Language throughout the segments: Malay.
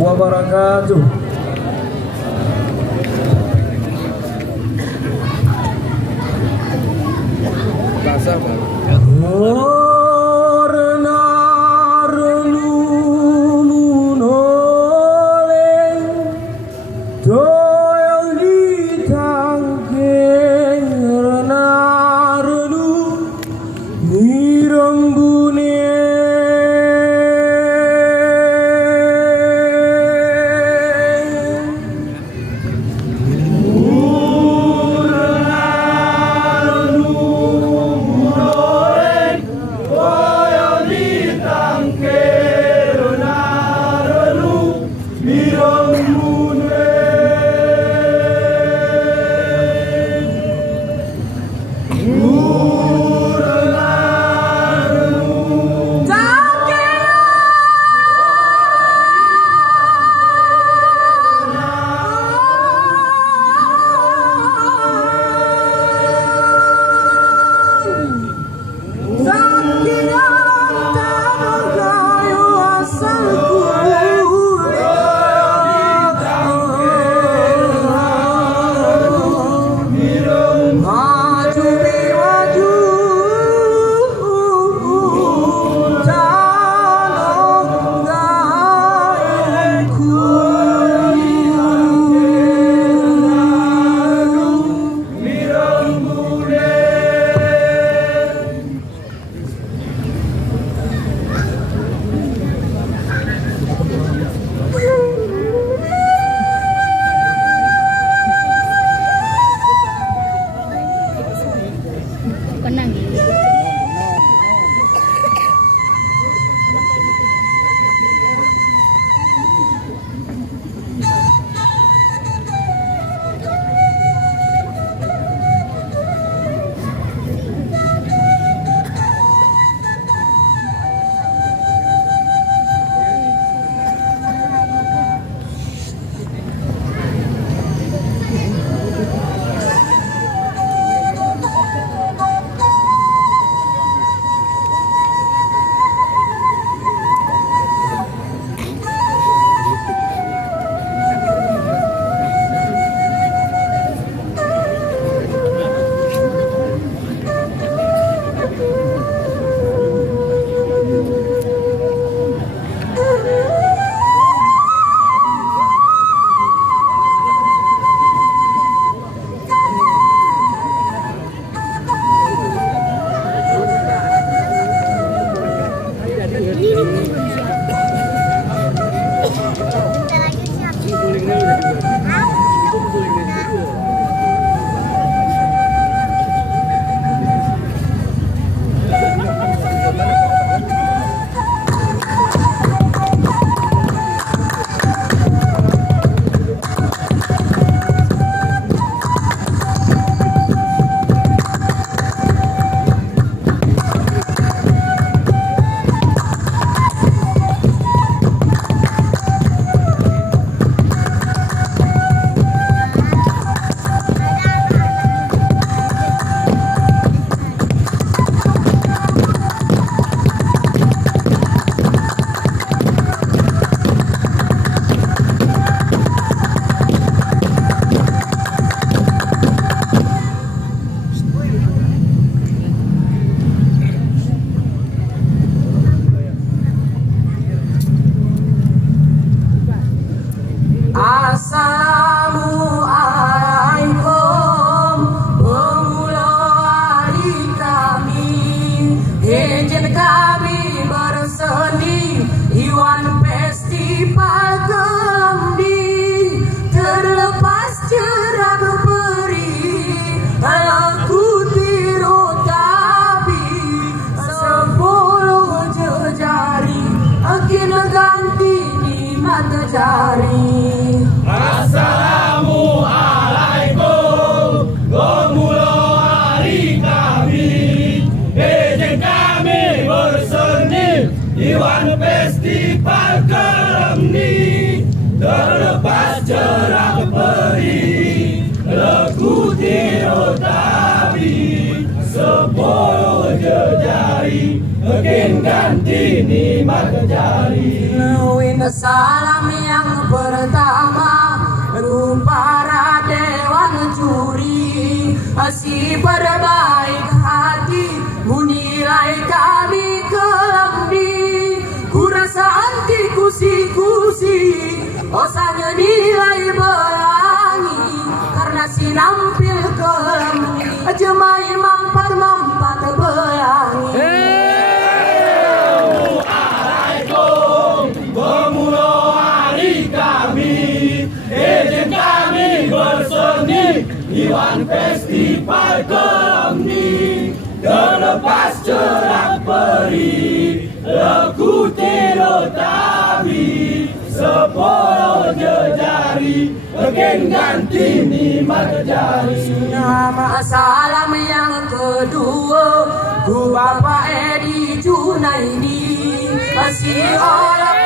wabarakatuh. Assalamualaikum, Gomulo hari kami, izin kami berseni Iwan Festival Keremni, terlepas cerah peri, leku tiro tabi, sepuluh jejari, makin ganti nikmat jari. Salam yang osanya nilai belangi karena si nampil kelamni jemai mampat belangi. Assalamualaikum, bermula hari kami, izin kami berseni Iwan Festival Kelamni. Terlepas cerak peri, leku tiro tabi, sepuluh jejari, agen ganti ni jari. Nama salam yang kedua, ku Bapak Edi Junaidi, masih orang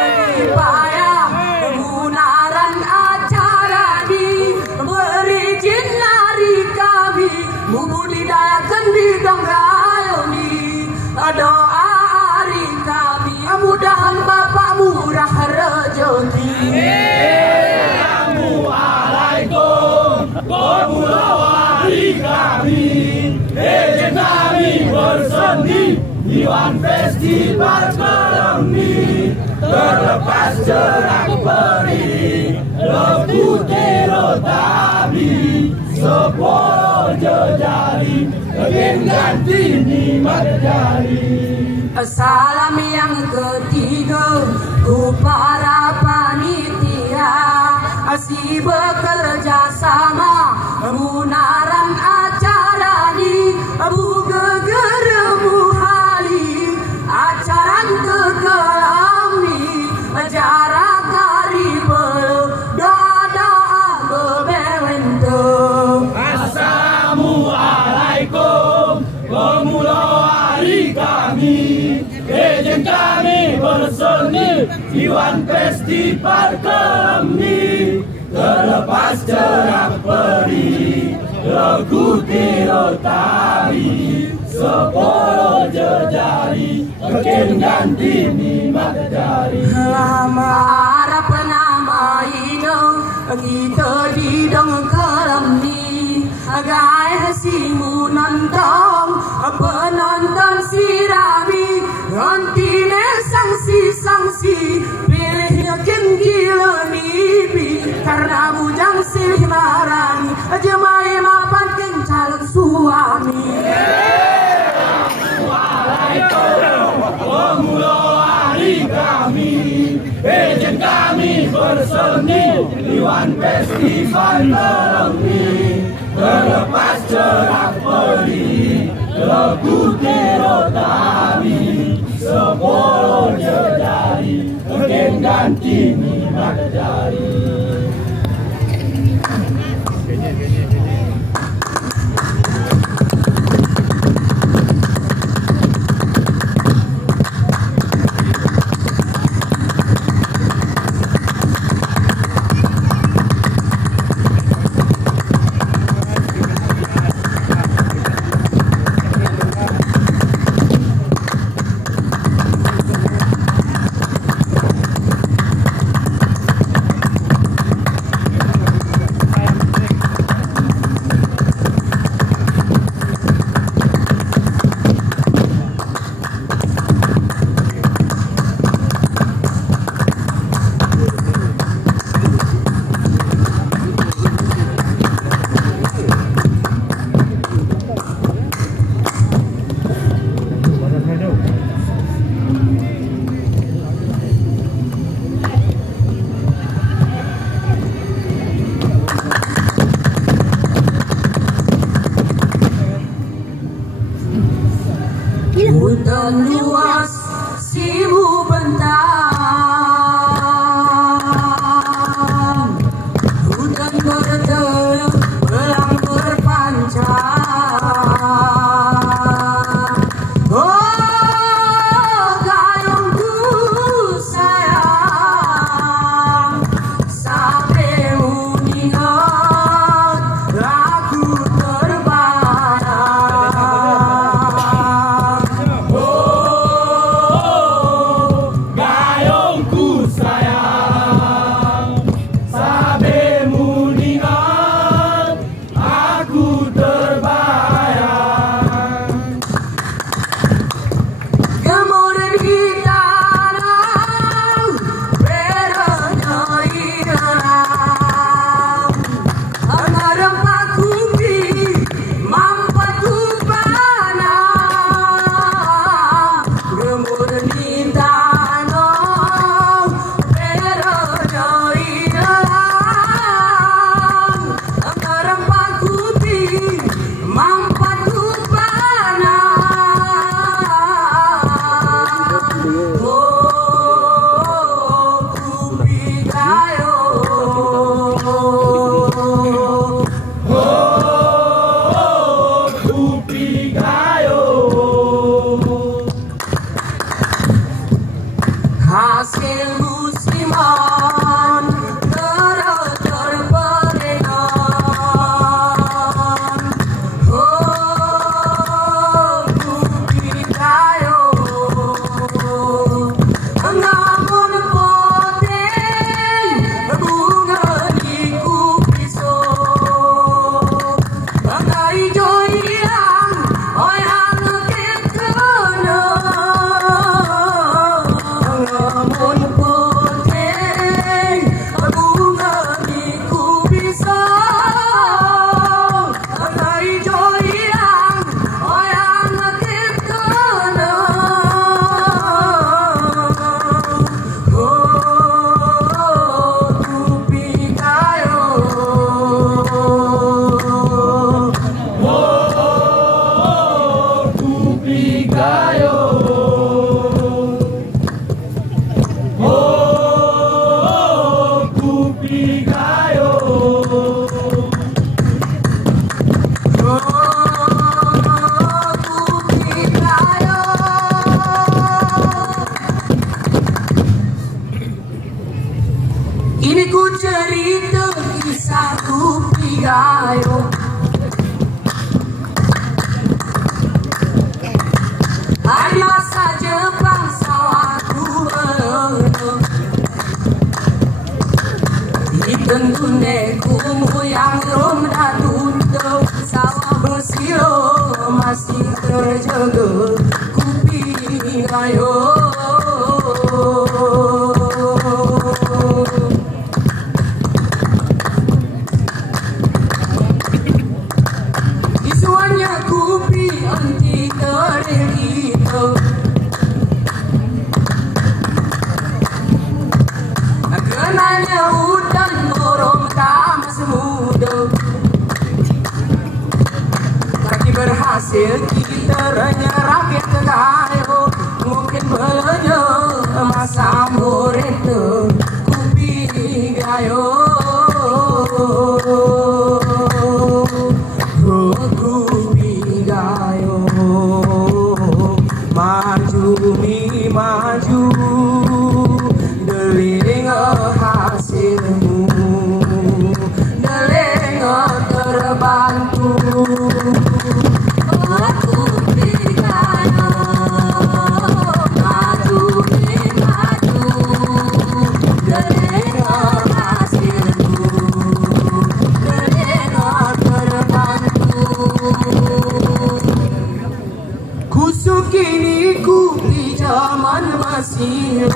payah kebenaran acara di berizin lari kami, membudidayakan di Dangrayoni, doa hari kami, mudahan Bapak murah rezeki. Assalamualaikum, bermula hari kami, izin kami berseni Iwan Festival Kelamni. Terlepas cerak peri, leku tiro tabi, sepuluh jejari, agen ganti ni jari. Salam yang ketiga, ku para panitia, asih bekerja sama, munaran acara di Gegeremu Hali, acara Kelamni, jarak kari belu, doa bebewento. Assalamualaikum, bermula hari kami, izin kami berseni Iwan Festival Kelamni. Terlepas cerak peri, leku tiro tabi, sepuluh jejari, agen ganti ni jari. Lama Arab nama ino, kita di dong Kelamni, gaya si nonton, penonton si rabi, nanti sanksi, pilihnya kin gila nipi, karena bujang silih marani, jemai mapan kin calon suami. Bermula hari kami, izin kami berseni Iwan Festival Kelamni. Terlepas cerak peri, leku tiro tabi, sepuluh jejari, agen ganti ni jari. Ini ku cerita kisahku Pigayo. Hari masa Jepang sawahku berenang. Dikendune kumu yang rom datun sawah bersilo masih terjaga ku Pigayo. Berhasil kita menyerapkan ke kayu, mungkin belanja masa murid tu ku Pigayo. Ku Pigayo, maju mi maju, deling hasilmu, deling terbantu. Kini ku di zaman masih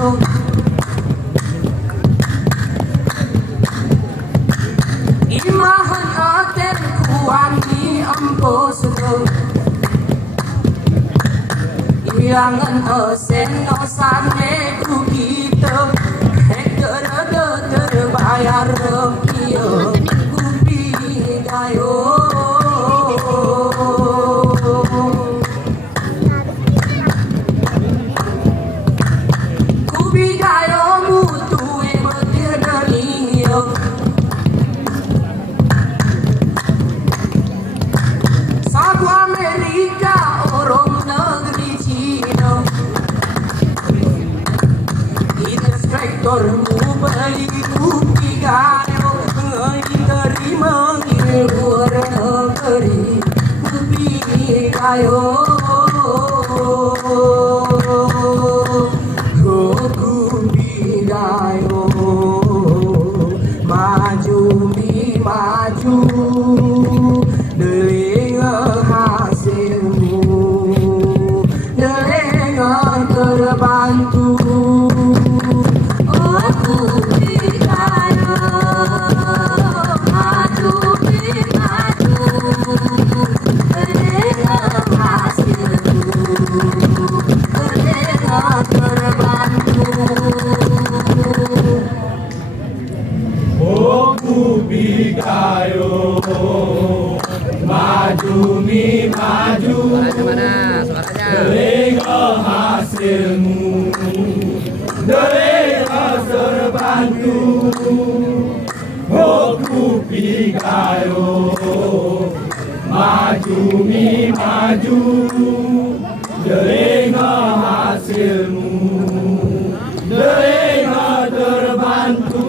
imahan aten kuangi ampo sedang ilangan esen osane ku kita hektar terbayar kia ku Pigayo. Mu beli ku Pigayo, terima luar negeri ku Pigayo. Ku Pigayo, maju mi maju, deling hasilmu, deling terbantu. Pigayo, maju mi maju, deling hasilmu, deling terbantu. Oh ku Pigayo, maju mi maju, deling hasilmu, deling terbantu.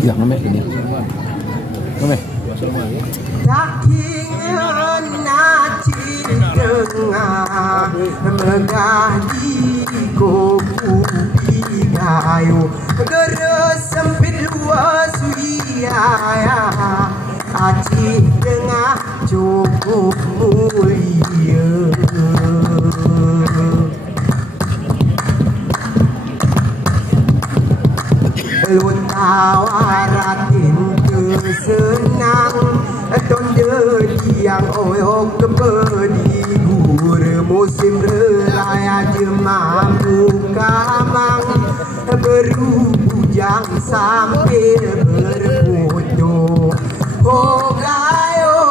Ya, ngomeh ini. Ngomeh. Daging naci tengah megah di kuku Pigayo, geres sempit luas wiaya, aci tengah cukup mulia. Lu tawaratin kesenang ton jadi yang oyok kepedi gur musim relaya jemamu kamang beru bujang sampai berfoto. Oh gayo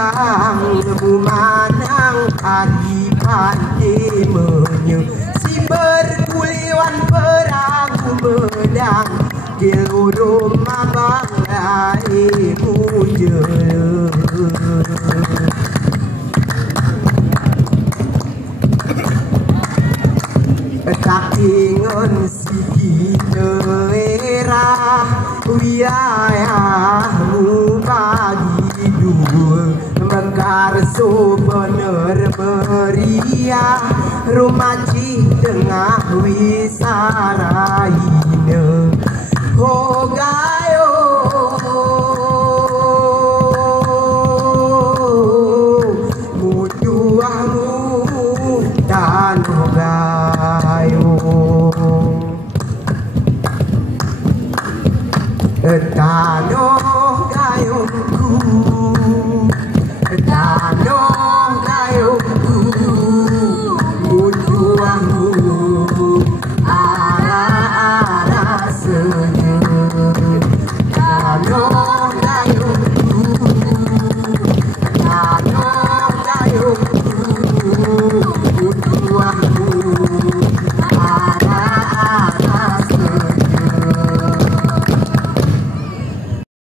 yang memanang adipan menyu si berkuliwan perang medang kilo rumah bangai mujel kakingon sigi daerah wilayahmu bagi dua mekar so bener meriah rumaci tengah wisara